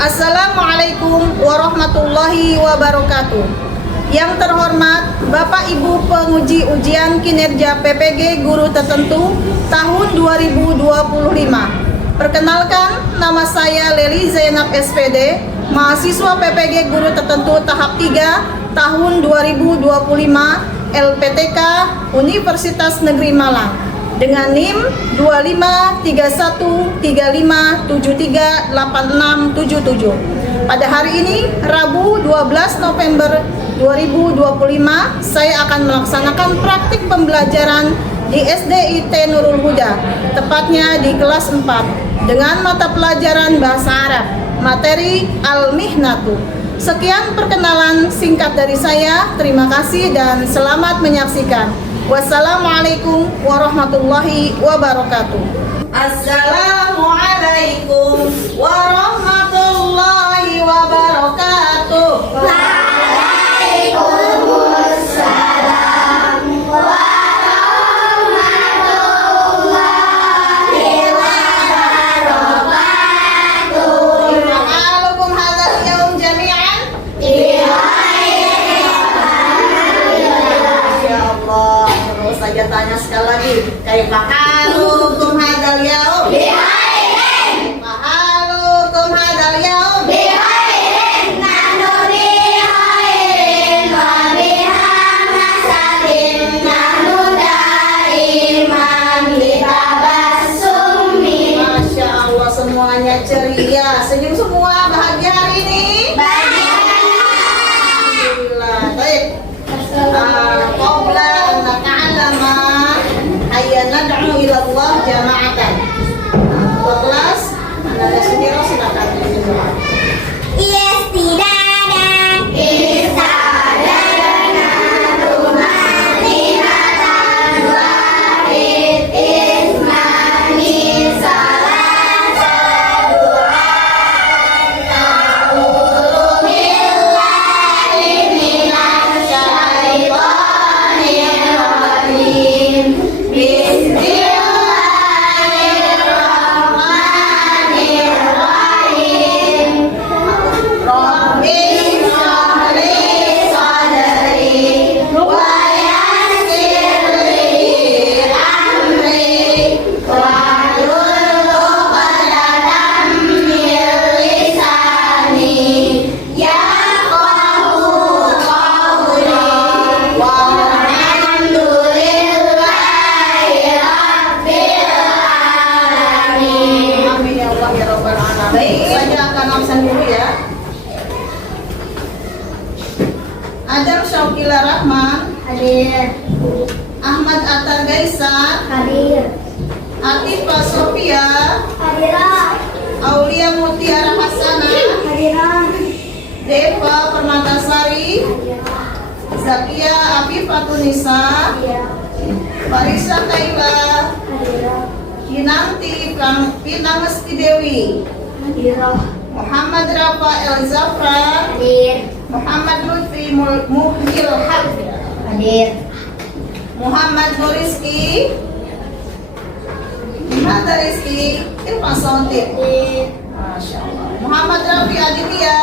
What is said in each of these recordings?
Assalamualaikum warahmatullahi wabarakatuh. Yang terhormat Bapak Ibu penguji ujian kinerja PPG guru tertentu tahun 2025. Perkenalkan, nama saya Leli Zainab SPD, mahasiswa PPG guru tertentu tahap 3 tahun 2025 LPTK Universitas Negeri Malang dengan NIM 253135738677. Pada hari ini, Rabu 12 November 2025, saya akan melaksanakan praktik pembelajaran di SDIT Nurul Huda, tepatnya di kelas 4, dengan mata pelajaran Bahasa Arab, materi Al-Mihnatu. Sekian perkenalan singkat dari saya. Terima kasih dan selamat menyaksikan. Wassalamualaikum warahmatullahi wabarakatuh. Assalamualaikum warahmatullahi wabarakatuh. Waalaikumsalam warahmatullahi wabarakatuh. Ma'alukum hadzal yaum jami'an. Insyaallah. Terus saja tanya sekali lagi. Kaifa halukum hadzal yaum? Mahalukum hadzal yaum? Masya Allah, semuanya ceria, senyum semua, bahagia hari ini. Alhamdulillah. Baik. Qabla an nata'allama hayya nad'u ila Allah jama'atan. Ketua kelas, Anda sendiri silakan berdoa. Baik, saya akan absen dulu ya. Adam Syaukila Rahman Hadir. Ahmad Atar Gaisa Hadir. Atifah Sofia Hadirah. Aulia Mutiara Hasanah Hadirah. Deva Permatasari Zakia Afifatunisa Farisa Kaila Hadirah. Kinanti Pinangesti Dewi Hadirah. Muhammad Rafa El Zafran Hadir. Muhammad Lutfi Muhil Haq Hadir. Muhammad Nuriski Gimana Rizki? Irfan Sontir. Masya Allah. Muhammad Rafi Aditya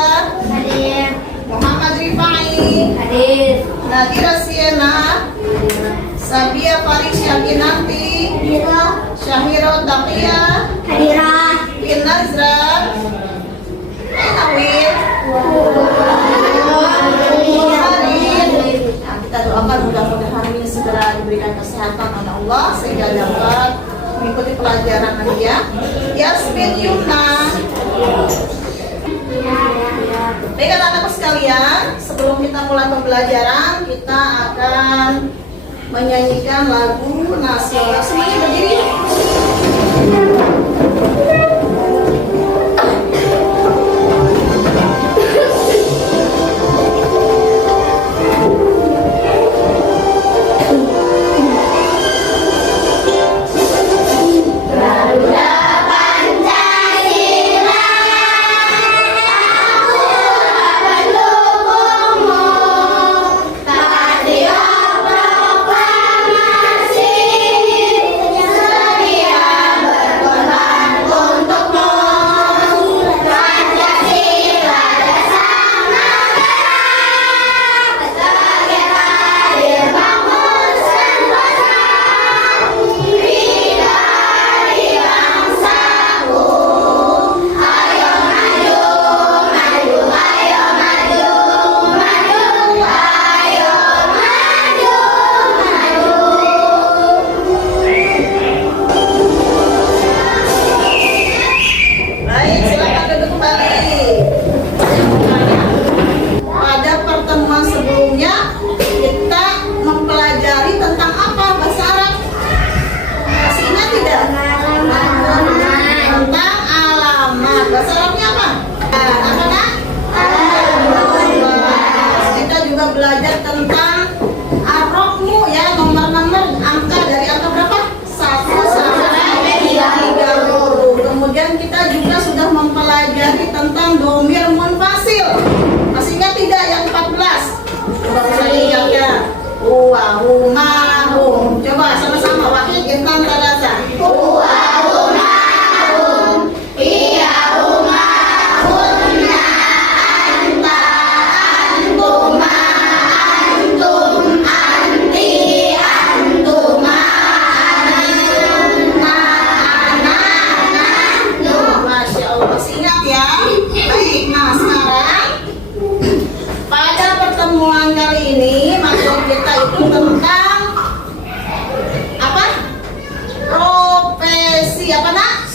Hadir. Muhammad Rifai Hadir. Nadira Siena Sabia Farisya Kinanti Hadirah. Syahiro Taqiyah Hadirah. Bin Nazra Nawir. Nah, kita doakan mudah-mudahan hari ini segera diberikan kesehatan oleh Allah sehingga dapat mengikuti pelajaran nanti ya. Yasmin Yumna. Baik anak-anakku sekalian, sebelum kita mulai pembelajaran, kita akan menyanyikan lagu nasional. Semuanya berdiri. Proklamasi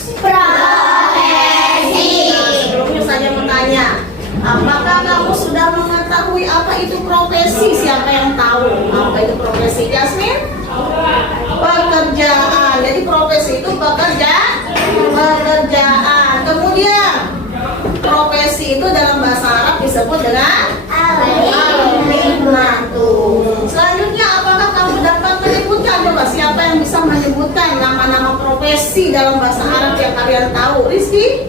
Profesi. Nah, sebelumnya saya mau tanya, apakah kamu sudah mengetahui apa itu profesi? Siapa yang tahu apa itu profesi? Jasmine? Pekerjaan. Jadi profesi itu pekerjaan. Kemudian profesi itu dalam bahasa Arab disebut dengan al-mihnatu. Selanjutnya, apakah kamu dapat menyebutkan? Coba siapa yang bisa menyebutkan nama-nama profesi dalam bahasa Arab yang kalian tahu? Rizky?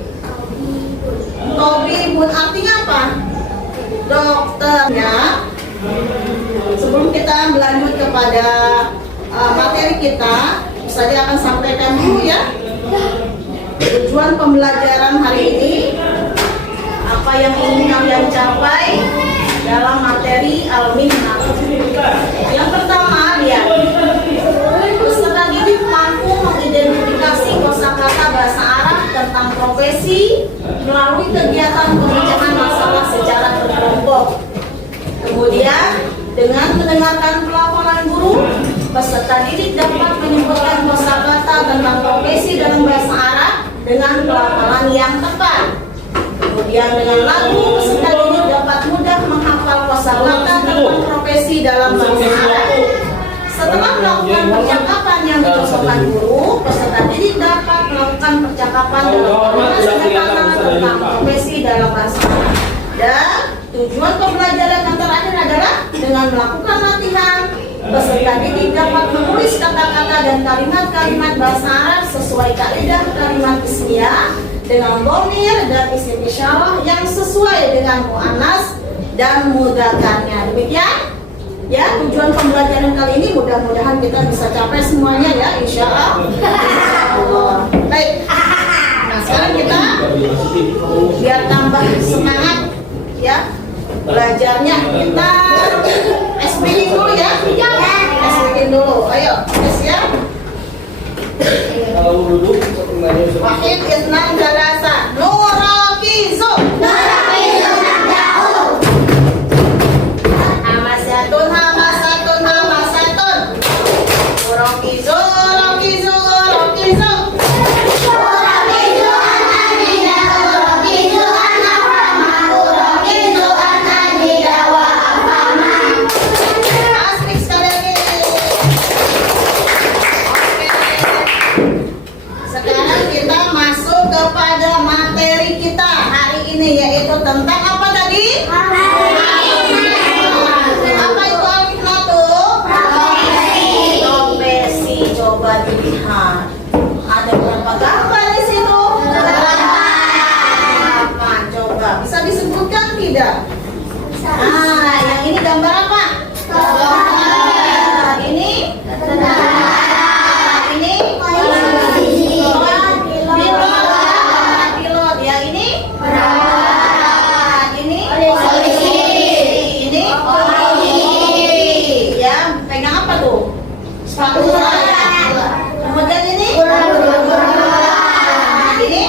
Tabibun artinya apa? Dokternya. Sebelum kita berlanjut kepada materi kita, saya akan sampaikan dulu ya tujuan pembelajaran hari ini, apa yang ingin kalian capai dalam materi al-mihnah. Yang pertama, lihat, peserta didik mampu mengidentifikasi kosakata bahasa Arab tentang profesi melalui kegiatan pemecahan masalah secara berkelompok. Kemudian, dengan mendengarkan pelafalan guru, peserta didik dapat menyebutkan kosakata tentang profesi dalam bahasa Arab dengan pelafalan yang tepat. Kemudian dengan lagu, peserta didik dapat mudah menghafal kosakata tentang profesi dalam bahasa Arab. Setelah melakukan percakapan yang dicontohkan guru, peserta didik dapat melakukan percakapan dalam formasi kata tentang profesi dalam bahasa Arab. Dan tujuan pembelajaran yang terakhir adalah dengan melakukan latihan, peserta didik dapat menulis kata-kata dan kalimat-kalimat bahasa Arab sesuai kaidah kalimat ismiyah dengan dhamir dan isim isyarah yang sesuai dengan muannas dan mudzakarnya. Demikian ya tujuan pembelajaran kali ini, mudah-mudahan kita bisa capai semuanya ya, insya Allah. Baik. Nah, sekarang kita biar tambah semangat ya belajarnya, kita SPG dulu ya. SPG dulu, ayo tes ya. Kalau duduk Wahid isnan jalasa nurakizu hamasatun nurakizu asik sekali lagi. Oke. Sekarang kita masuk kepada materi kita hari ini, yaitu tentang apa tadi? Apa itu al-mihnatu? Profesi. Coba dilihat. Ada berapa gambar di situ? 8. Coba bisa disebutkan tidak? Ah, yang ini gambar apa? Ini? Ini? Pilot. Yang ini? Ini? Ini? Ya, pegang apa tuh? Spatula. Kemudian ini? Ini?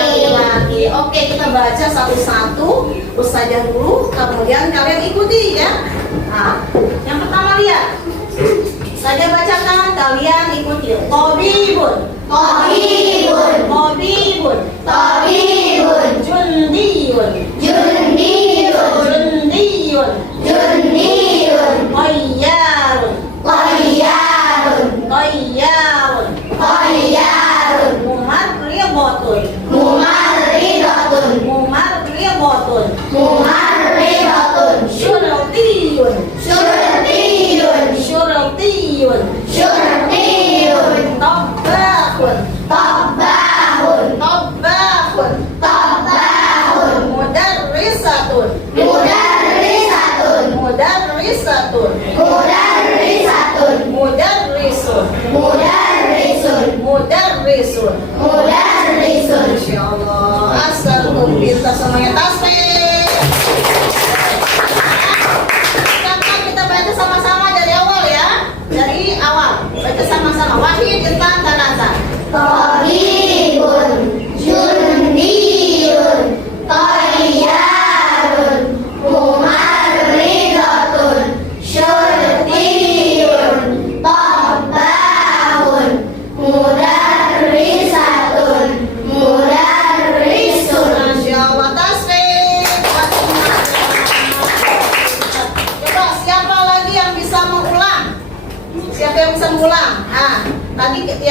Laki-laki. Oke, kita baca satu-satu. Ustazah dulu, kemudian kalian ikuti ya. Nah, yang pertama lihat. Saya bacakan, kalian ikuti. Tabibun. Jundiyun. Tayyarun. Mumarridatun. Syurtiyun. Tabbahun. Mudarrisatun. Mudarrisun. Insyaallah. Asal kita semuanya tasbih. Sekarang kita baca sama-sama dari awal ya. Dari awal. Baca sama-sama. Wahid tentang talata. Tabibun, jundiyun, tayyarun, mumarridatun, syurtiyun, tabbahun,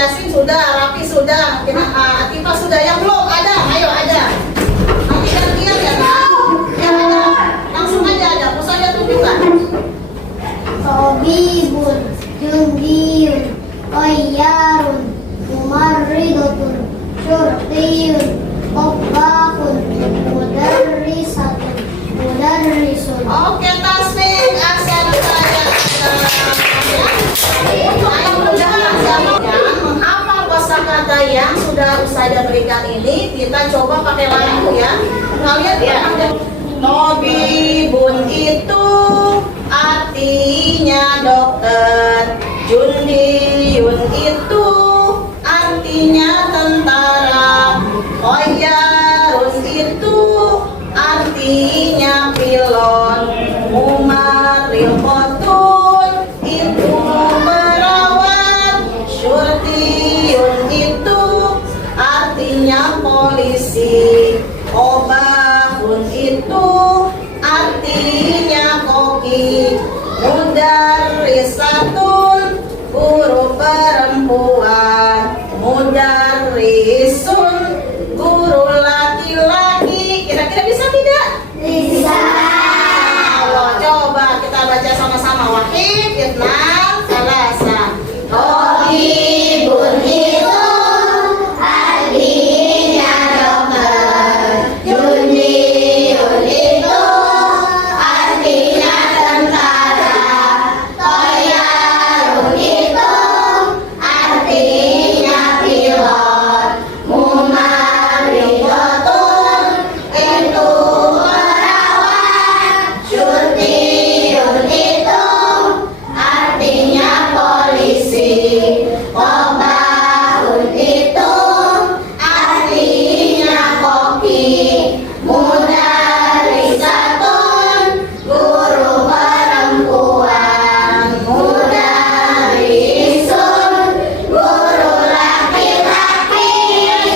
Yasin sudah, Rafi sudah, Atifah sudah. Yang belum ada, ayo ada. Nanti gantian ya. Yang ada, langsung aja ada. Aku saja tunjukkan. Tabibun, jundiyun, tayyarun, mumarridatun, syurtiyun, qabbahun, mudarrisatun, mudarrisun. Oke, tasbih asal saya. Untuk anak muda yang menghafal kosakata yang sudah Ustazah berikan ini, kita coba pakai lagu ya. Kalian pernah Tabibun itu artinya dokter, Jundiyun itu artinya tentara, Qayyarun itu artinya pilot, Mumarriqatun itu perawat, Syurtiyun itu artinya polisi, Qobahun itu artinya koki, Mudarrisatun guru perempuan, Mudarrisun guru laki-laki. Kira-kira bisa tidak? Bisa. Allah, coba kita baca sama-sama. Wahid, Itnan, Salasa. Tabibun itu artinya dokter, jundiyun itu artinya tentara, tayyarun itu artinya pilot, mumarridatun itu perawat, syurtiyun itu artinya polisi, qobahun itu artinya koki, mudarrisatun guru perempuan, mudarrisun guru laki-laki.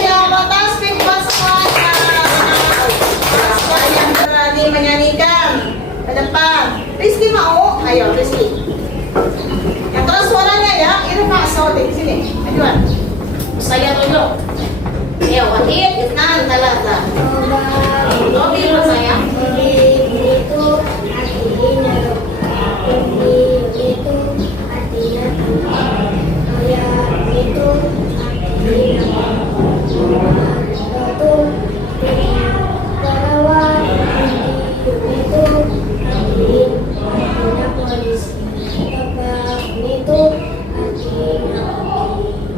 Coba tasbih buat semuanya. Yang berani menyanyikan ke depan. Rizky mau? Ayo Rizky. Yang keras suaranya ya. Ini Pak Saudi sini. Ajuan. Saya tunjuk. Ayo Wahid, Itnan, Salasa. Tabibun sayang. Itu artinya dokter, itu artinya tentara, tayyarun itu artinya mumarridatun perawat, syurtiyun itu artinya polisi, qabbahun itu artinya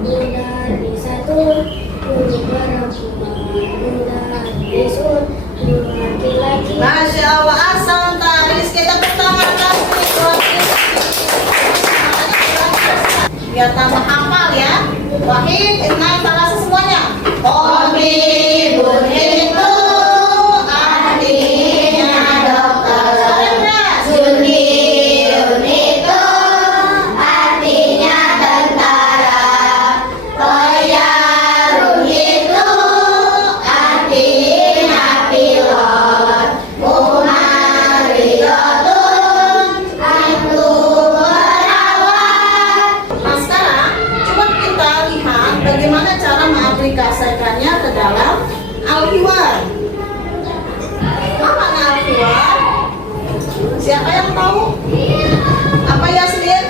mudarrisatun guru perempuan, mudarrisun guru laki-laki. Masya Allah, asal taris. Kita pertama tasbih buat biar tambah hafal ya. Wahid, Itnan, Salasa semuanya. Tabibun itu artinya dokter, Jundiyun itu artinya tentara, tayyarun itu artinya pilot, mumarridatun itu perawat. Nah sekarang coba kita lihat bagaimana cara mengaplikasikannya ke dalam al-hiwar. Apa makna al-hiwar? Siapa yang tahu? Apa Yasmin?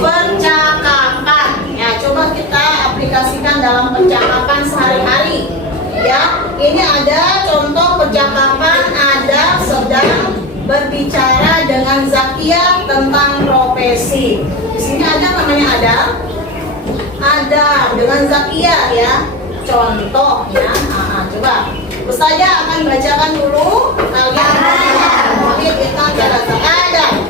Percakapan. Ya, coba kita aplikasikan dalam percakapan sehari-hari. Ya, ini ada contoh percakapan Adam sedang berbicara dengan Zakia tentang profesi. Di sini ada namanya Adam dengan Zakia ya. Contoh ya. Coba Ustazah akan bacakan dulu. Kalian Wahid, Itnan, Salasa. Adam.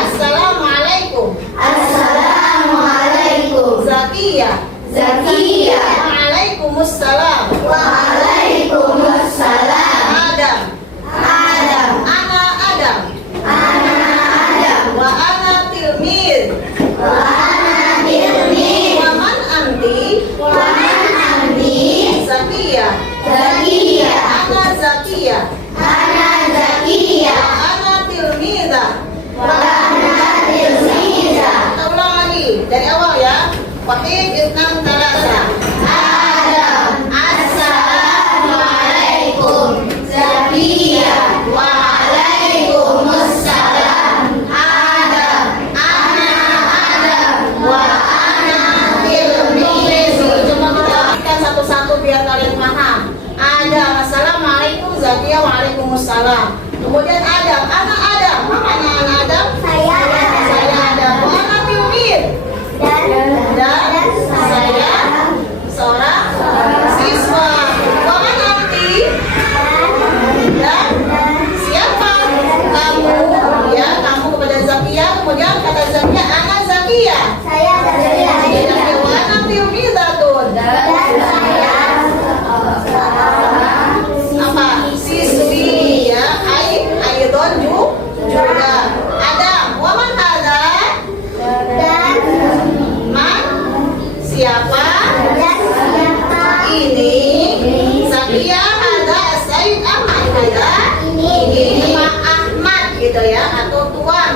Assalamualaikum. Assalamualaikum. Zakia. Zakia. Waalaikumsalam. Waalaikumsalam. Adam. Adam. Ana Adam. Adam. Wa ana tilmid. Wa ana tilmid. Wa man anti. Wa man anti. Zakia. Zakia. Ana Zakia. Ana Zakia. Wa ana tilmida. Wa ana tilmiza. Kita ulang lagi dari awal ya. Wahid, Itnan, Talasa. Adam. Assalamualaikum. Zakia. Waalaikumsalam. Adam. Ana Adam. Wa ana Tilmizu. Coba kita artikan satu-satu biar kalian paham. Adam, assalamualaikum. Zakia, waalaikumsalam. Kemudian Adam, anak Adam. Mana anak Adam? Saya Saya Adam. Wa ana Tilmiz. Dan saya seorang siswa. Wa man anti? Dan siapa kamu? Ya, kamu kepada Zakia. Kemudian kata Zakia, anak Zakia. Saya Zakia. Wa ana Tilmizatun. Dan saya Apa? Siswi ya. Aidon juga. Adam. Wa man hadza? dan Man? Siapa? siapa Ini Zakia ada Said Ahmad ada ini Pak Ahmad gitu ya, atau Tuan.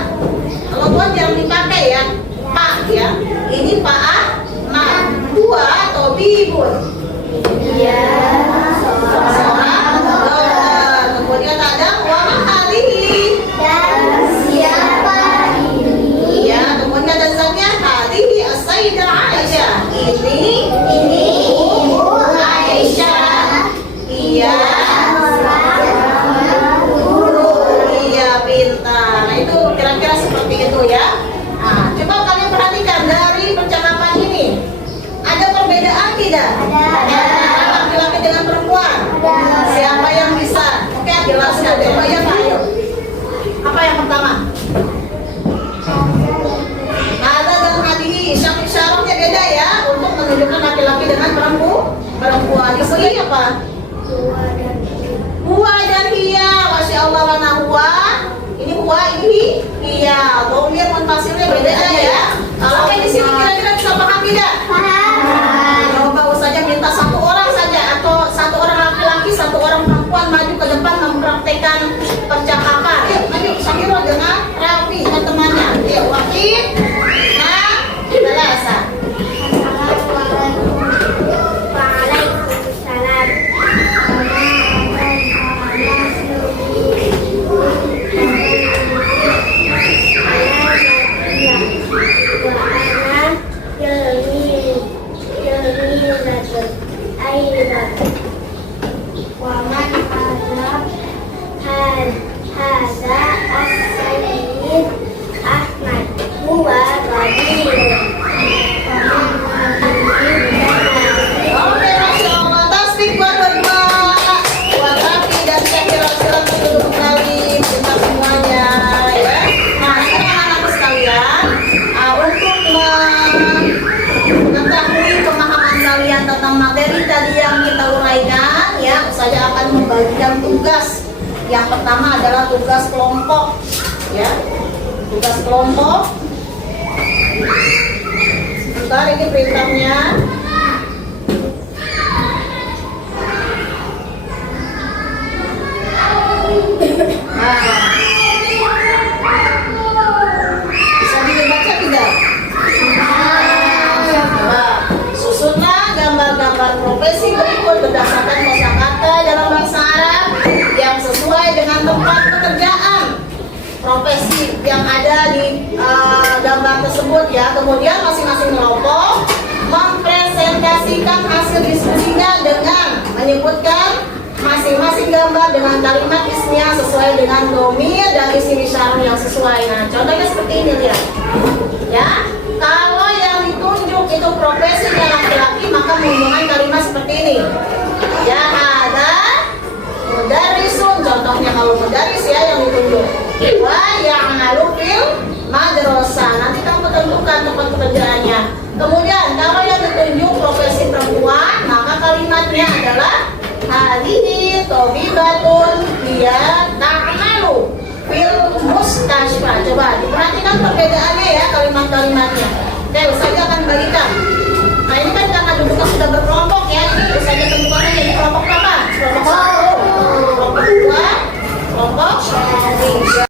Kalau Tuan jangan dipakai ya, Pak ya. Ini Pak Ahmad. Tua atau Bibun? dia Seorang dokter. Kemudian ada Wa mahalihi. dan siapa ini Ya, kemudian ada Zakia hadihi As-Sayyidah Aisyah. Ini Ibu Aisyah. Iya. Iya, pintar. Nah, itu kira-kira seperti itu ya. Nah, coba kalian perhatikan dari percakapan ini. Ada perbedaan tidak? Ada. Antara laki-laki dengan perempuan. Ada. Siapa yang bisa? Oke, jelaskan. Coba ya, Pak. Ayo. Apa yang pertama? Ada dan hadihi. Syaratnya beda ya untuk menunjukkan laki-laki dengan perempuan. Kemudian apa? Huwa dan hiya, masya Allah, mana huwa? Ini huwa, ini hiya. Dhamir munfasilnya beda aja ya. Kalau di sini kira-kira bisa paham tidak? Coba saja minta satu orang saja atau satu orang laki-laki, satu orang perempuan maju ke depan mempraktekkan percakapan. Yuk, maju Syahiro dengan Rafi dan temannya. Yuk, Wakil. Nah, Talasa. Oke, masya Allah. Tasbih buat berdua. Buat Rafi dan Syahiro, silakan duduk kembali. Bentar semuanya, ya. Nah, sekarang anak-anakku sekalian, untuk mengetahui pemahaman kalian tentang materi tadi yang kita uraikan, ya, saya akan membagikan tugas. Yang pertama adalah tugas kelompok, ya. Tugas kelompok. Sebentar, ini perintahnya. Bisa dibaca tidak? Coba susunlah gambar-gambar profesi berikut berdasarkan kosakata dalam bahasa Arab yang sesuai dengan tempat pekerjaan profesi yang ada di gambar tersebut ya. Kemudian masing-masing kelompok mempresentasikan hasil diskusinya dengan menyebutkan masing-masing gambar dengan kalimat ismiyah sesuai dengan domir dan isim isyarah yang sesuai. Nah, contohnya seperti ini, lihat. Ya, kalau yang ditunjuk itu profesinya laki-laki, maka menggunakan kalimat seperti ini. Ya, ada mudarrisun, contohnya kalau mudarris ya yang ditunjuk. Wa ya'malu fil madrasah. Nanti kamu tentukan tempat pekerjaannya. Kemudian kalau yang ditunjuk profesi perempuan, maka kalimatnya adalah hadihi tabibatun hiya ta'malu fil mustasfa. Coba diperhatikan perbedaannya ya kalimat-kalimatnya. Oke, saya akan bagikan. Nah, ini kan karena duduknya sudah berkelompok ya. Ini saya tentukan aja di kelompok berapa? Kelompok 1, kelompok 2, kelompok 3.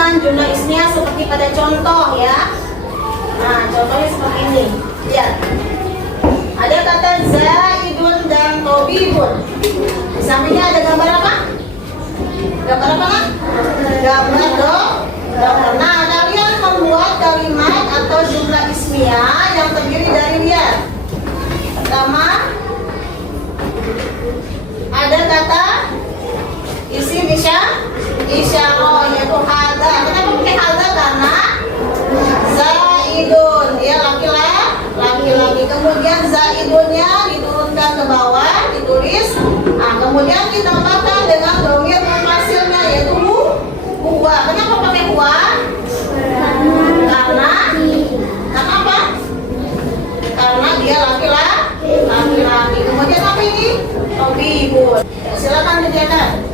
dengan jumlah ismiyah seperti pada contoh ya. Nah, contohnya seperti ini. Lihat. Ada kata Zaidun dan Tobibun. Di sampingnya ada gambar apa? Gambar apa kan? Gambar gambar. Nah, kalian membuat kalimat atau jumlah ismiyah yang terdiri dari lihat. Pertama, ada kata isim isyarah yaitu hada. Kenapa pakai hada? Karena Zaidun dia laki-laki. Kemudian Zaidunnya diturunkan ke bawah, ditulis. Nah, kemudian ditambahkan dengan dhamir munfasilnya yaitu huwa. Kenapa pakai huwa? Karena apa? Karena dia laki-laki. Kemudian apa ini? Tobibun. Silakan kerjakan.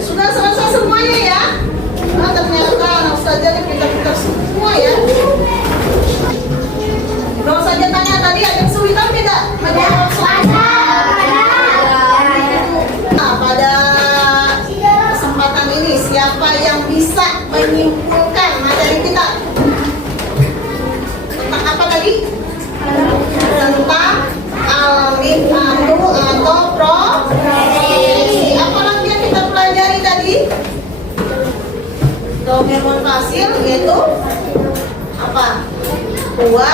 Sudah selesai semuanya ya? Nah, ternyata anak ustazah ini pintar-pintar semua ya. Kalau saja tanya tadi ada kesulitan tidak menjawab Nah, pada kesempatan ini siapa yang bisa menyimpulkan materi kita? Tentang apa tadi? Tentang al-mihnatu atau profesi. Apa lagi yang kita pelajari tadi? Dhamir munfasil yaitu apa? Huwa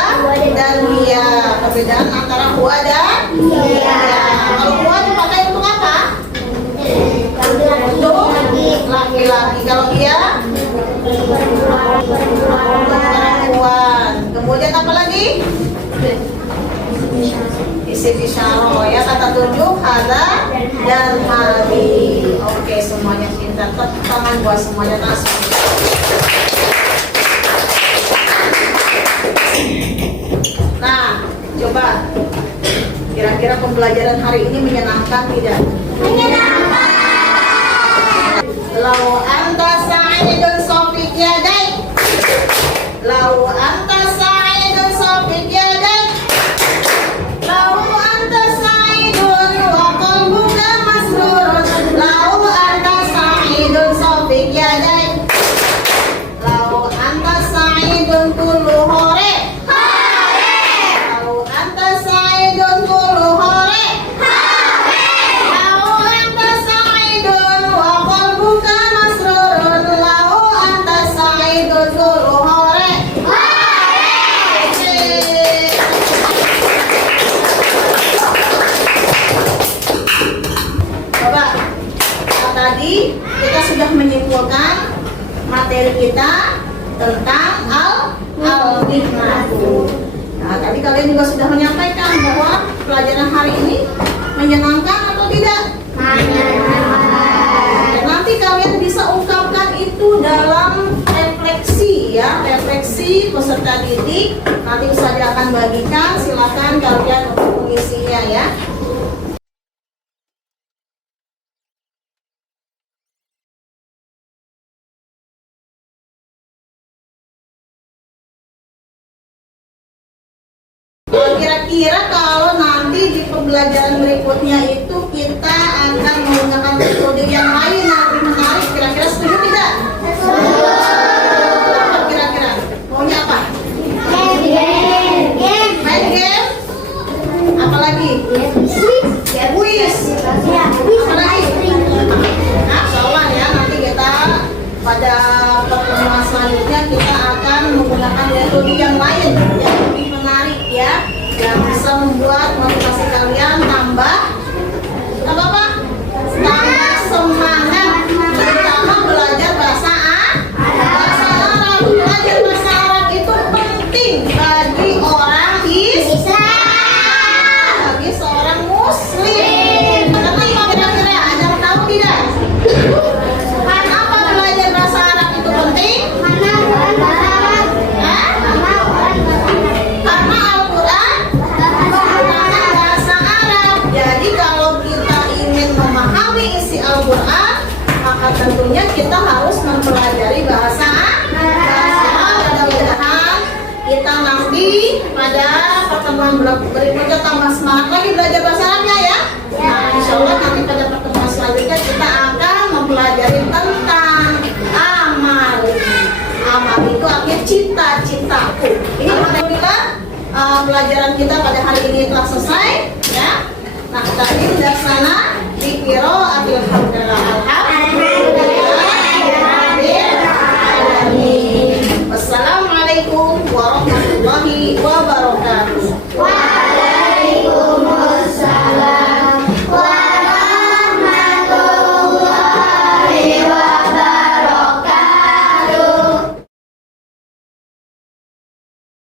dan hiya. Perbedaan antara huwa dan hiya. Kalau huwa dipakai untuk apa? Untuk laki-laki. Kalau hiya perempuan. Kemudian apa lagi? Isim isyarah ya, kata tunjuk hada dan hadi. Oke, semuanya pintar. Tepuk tangan buat semuanya langsung. Nah, coba kira-kira pembelajaran hari ini menyenangkan tidak? Menyenangkan. Lau anta sa'idun sofik yadai. Lau anta sa'idun sofik yadai. Lau anta sa'idun wa qalbuka masrurun. Lau anta sa'idun sofik yadai. Lau anta sa'idun kullu hore. Lau anta sa'idun kullu hore. Lau anta sa'idun wa qalbuka masrurun. Lau anta sa'idun kullu hore. Coba, tadi kita sudah menyimpulkan materi kita tentang al-mihnatu. Nah, tadi kalian juga sudah menyampaikan bahwa pelajaran hari ini menyenangkan atau tidak? Dan nanti kalian bisa ungkapkan itu dalam refleksi ya, refleksi peserta didik. Nanti Ustazah akan bagikan, silakan kalian untuk mengisinya ya. Kira-kira kalau nanti di pembelajaran berikutnya itu kita akan menggunakan metode yang lain yang lebih menarik, kira-kira setuju tidak? Apa kira-kira? Maunya apa? Main game? Apalagi? Kuis? Apalagi? Nah, soal ya, nanti kita pada pertemuan selanjutnya kita akan menggunakan metode yang lain yang lebih menarik ya, yang bisa membuat motivasi kalian tambah apa? Tambah semangat, terutama belajar bahasa Arab. Belajar bahasa Arab itu penting bagi orang Islam, bagi seorang Muslim. Tapi kira-kira ada yang tahu tidak? Kenapa belajar bahasa Arab itu penting? Karena Al-Quran menggunakan bahasa Arab. Jadi kalau kita ingin memahami isi Al-Quran, maka tentunya kita harus mempelajari bahasa Arab. Mudah-mudahan kita nanti pada pertemuan berikutnya tambah semangat lagi belajar bahasa Arabnya ya. Insya Allah nanti pada pertemuan selanjutnya kita akan mempelajari tentang amal. Amal itu artinya cita-citaku. Ini alhamdulillah pelajaran kita pada hari ini telah selesai. Ya. Nah, tadi sudah sana di Qiraatil Hamdalillah.